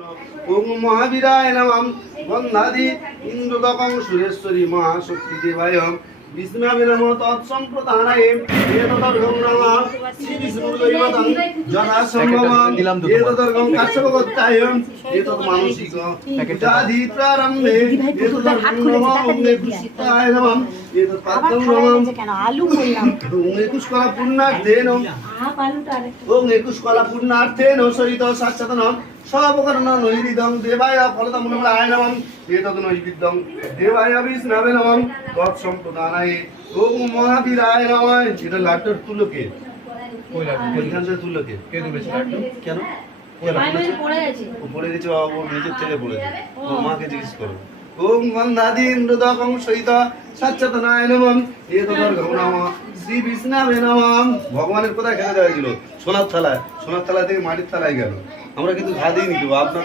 ওম মহাবীরায় নমঃ বন্ধাদি ইন্দ্রদকং সুরেশ্বরী মহাশক্তি দেবায়ং বিষ্ণুবে নমঃ তৎসম্প্রদানায়ে এতদর্গং নমঃ শ্রী বিষ্ণুদৈবতং যথা সম্ভবং এতদর্গং কাশ্যপগোত্তায়ং এতদ মানসিক পূজাধি প্রারম্ভে এতদর্গং নমঃ ওম নেকুশিতায় নমঃ এতদ পাদ্যং নমঃ আলু বললাম ওম নেকুশকলা পুণ্যার্থেন ওম নেকুশকলা পুণ্যার্থেন সহিত সাক্ষাৎ সবকর্ণ নৈরিদং দেবায় ফলতমূলায় নমঃ এতদ নৈবিদ্যং দেবায় বিষ্ণবে নমঃ তৎসম্প্রদানায়ে ওম মহাবীরায় নমঃ। এটা লাড্ডুর তুলকে কই লাগবে? এখান থেকে তুলকে কে তুলেছে লাড্ডু? কেন ও পড়ে গেছে বাবা, ওর নিজের থেকে পড়েছে। ওর মাকে জিজ্ঞেস করো। ওম গন্ধাদি ইন্দ্রদকং সহিত সাচ্চতনায় নমঃ এতদর্গং নমঃ শ্রী বিষ্ণবে নমঃ। ভগবানের কোথায় খেতে দেওয়া হয়েছিল? সোনার থালায়, সোনার থালা থেকে মাটির থালায় গেল। আমরা কিন্তু ঘা দিয়ে নিতে আপনার